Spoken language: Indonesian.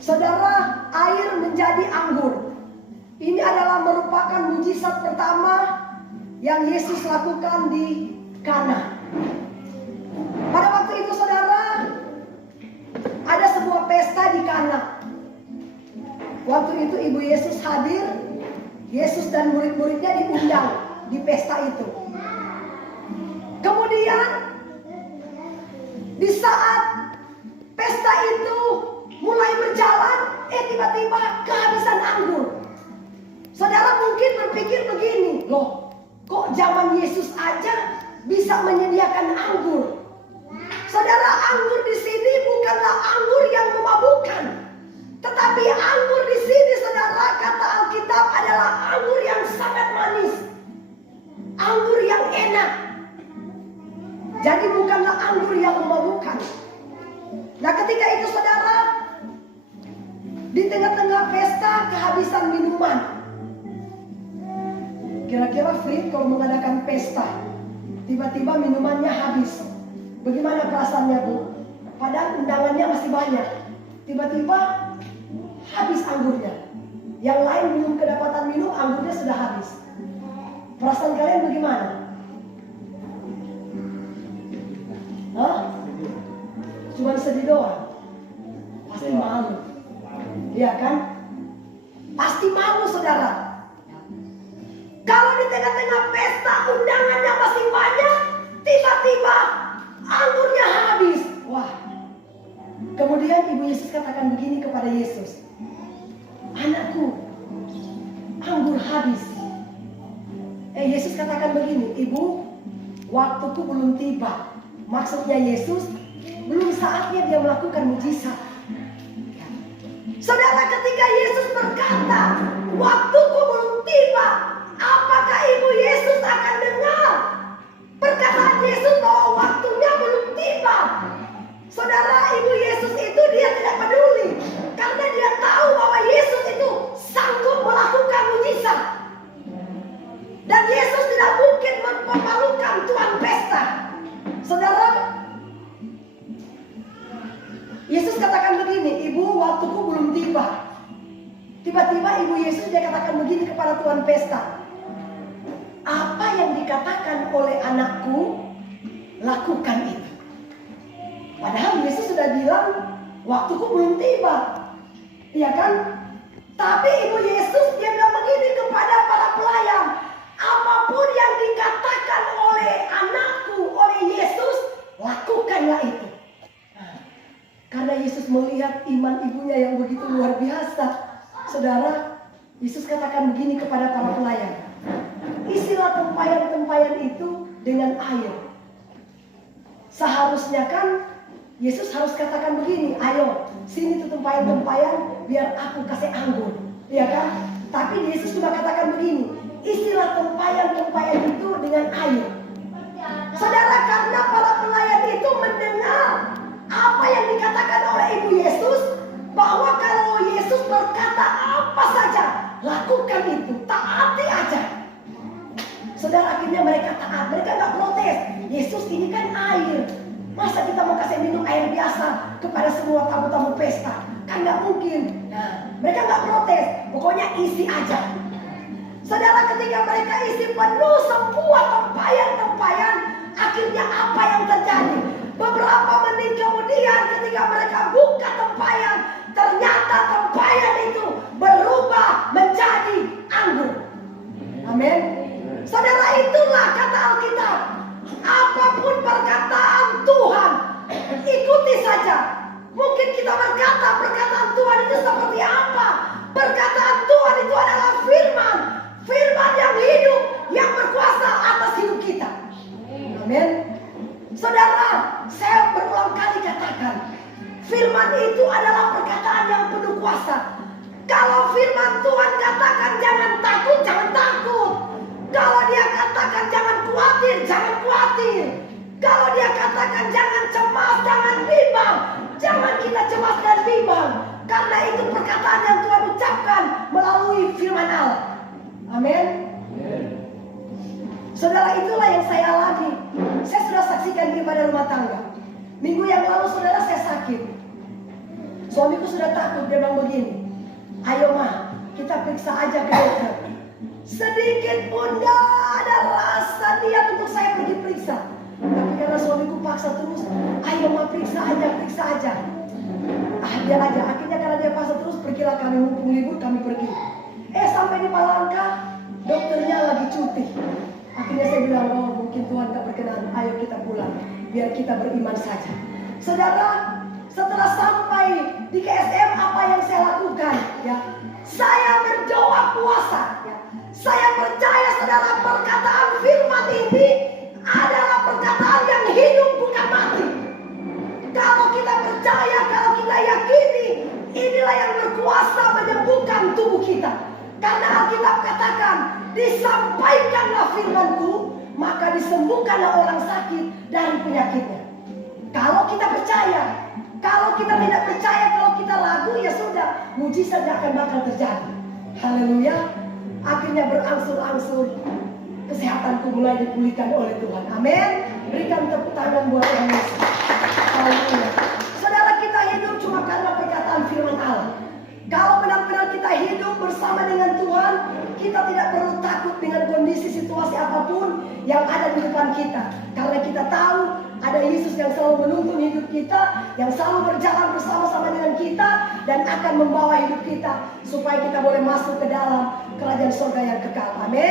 Saudara, air menjadi anggur. Ini adalah merupakan mujizat pertama yang Yesus lakukan di Kana. Pada waktu itu saudara, ada sebuah pesta di Kana. Waktu itu Ibu Yesus hadir, Yesus dan murid-muridnya diundang di pesta itu. Kemudian di saat pesta itu mulai berjalan, tiba-tiba kehabisan anggur. Saudara mungkin berpikir begini, loh, kok zaman Yesus aja bisa menyediakan anggur? Saudara, anggur di sini bukanlah anggur yang memabukkan, tetapi anggur di sini, saudara, kata Alkitab adalah anggur yang sangat manis, anggur yang enak. Jadi bukanlah anggur yang memabukkan. Nah, ketika itu, saudara, di tengah-tengah pesta kehabisan minuman. Kira-kira Frit kalau mengadakan pesta, tiba-tiba minumannya habis, bagaimana perasaannya, Bu? Padahal undangannya masih banyak, tiba-tiba habis anggurnya. Yang lain belum kedapatan minum, anggurnya sudah habis. Perasaan kalian bagaimana? Hah? Cuma sedih doang? Pasti malu. Iya kan? Pasti malu, saudara. Kalau di tengah-tengah pesta undangannya masih banyak, tiba-tiba anggurnya habis. Wah. Kemudian Ibu Yesus katakan begini kepada Yesus, anakku, anggur habis. Yesus katakan begini, Ibu, waktuku belum tiba. Maksudnya Yesus, belum saatnya dia melakukan mujizat. Saudara, ketika Yesus berkata, waktuku belum tiba, apakah Ibu Yesus akan dengar perkataan Yesus bahwa waktunya belum tiba? Saudara, Ibu Yesus itu dia tidak peduli, karena dia tahu bahwa Yesus itu sanggup melakukan mujizat. Dan Yesus tidak mungkin mempermalukan Tuhan pesta. Saudara, Yesus katakan begini, Ibu, waktuku belum tiba. Tiba-tiba Ibu Yesus dia katakan begini kepada Tuhan pesta, apa yang dikatakan oleh anakku, lakukan itu. Padahal Yesus sudah bilang, waktuku belum tiba, iya kan? Tapi Ibu Yesus dia bilang begini kepada para pelayan, apapun yang dikatakan oleh anakku, oleh Yesus, lakukanlah itu. Karena Yesus melihat iman ibunya yang begitu luar biasa, saudara, Yesus katakan begini kepada para pelayan, isilah tempayan-tempayan itu dengan air. Seharusnya kan Yesus harus katakan begini, ayo sini tuh tempayan-tempayan biar aku kasih anggur, ya kan? Tapi Yesus cuma katakan begini, isilah tempayan-tempayan itu dengan air. Saudara, karena para pelayan itu mendengar apa yang dikatakan oleh Ibu Yesus, bahwa kalau Yesus berkata apa saja, lakukan itu, taati aja. Saudara, akhirnya mereka taat, mereka gak protes. Yesus, ini kan air, masa kita mau kasih minum air biasa kepada semua tamu-tamu pesta? Kan gak mungkin. Nah, mereka gak protes, pokoknya isi aja. Saudara, ketika mereka isi penuh semua tempayan-tempayan, akhirnya apa yang terjadi? Beberapa menit kemudian ketika mereka buka tempayan, ternyata tempayan itu berubah menjadi anggur. Amin. Saudara, itulah kata Alkitab, apapun perkataan Tuhan, ikuti saja. Mungkin kita berkata perkataan Tuhan itu seperti apa? Perkataan Tuhan itu adalah firman, firman yang hidup, yang berkuasa atas hidup kita. Amin. Saudara, saya berulang kali katakan, firman itu adalah perkataan yang penuh kuasa. Kalau firman Tuhan katakan jangan takut, jangan takut. Kalau dia katakan jangan khawatir, jangan khawatir. Kalau dia katakan jangan cemas, jangan bimbang, jangan kita cemas dan bimbang. Karena itu perkataan yang Tuhan ucapkan melalui firman Allah. Amin. Saudara, itulah yang saya alami. Saya sudah saksikan di ibadah rumah tangga. Minggu yang lalu saudara saya sakit. Suamiku sudah takut, dia bilang begini, ayo Ma, kita periksa aja ke dokter. Sedikit pun gak ada rasa niat untuk saya pergi periksa. Tapi karena suamiku paksa terus, ayo Ma, periksa aja. Biar aja. Akhirnya karena dia paksa terus, pergilah kami, mumpung libur kami pergi. Sampai di Palangka, dokternya lagi cuti. Akhirnya saya bilang, oh mungkin Tuhan gak berkenan, ayo kita pulang, biar kita beriman saja. Saudara, setelah sampai di KSM, apa yang saya lakukan? Ya, saya berdoa puasa. Ya. Saya percaya saudara, perkataan firman ini adalah perkataan yang hidup bukan mati. Kalau kita percaya, kalau kita yakini, inilah yang berkuasa menyembuhkan tubuh kita. Karena Alkitab katakan, disampaikanlah firmanku, maka disembuhkanlah orang sakit dari penyakitnya. Kalau kita percaya, kalau kita tidak percaya, kalau kita ragu, ya sudah, mujizat akan bakal terjadi. Haleluya. Akhirnya berangsur-angsur kesehatanku mulai dipulihkan oleh Tuhan. Amin. Berikan tepuk tangan buat Tuhan Yesus. Haleluya. Saudara, kita hidup cuma karena perkataan firman Allah. Kalau benar-benar kita hidup bersama dengan Tuhan, kita tidak perlu takut dengan kondisi situasi apapun yang ada di depan kita. Karena kita tahu ada Yesus yang selalu menuntun hidup kita, yang selalu berjalan bersama-sama dengan kita, dan akan membawa hidup kita supaya kita boleh masuk ke dalam kerajaan surga yang kekal. Amin.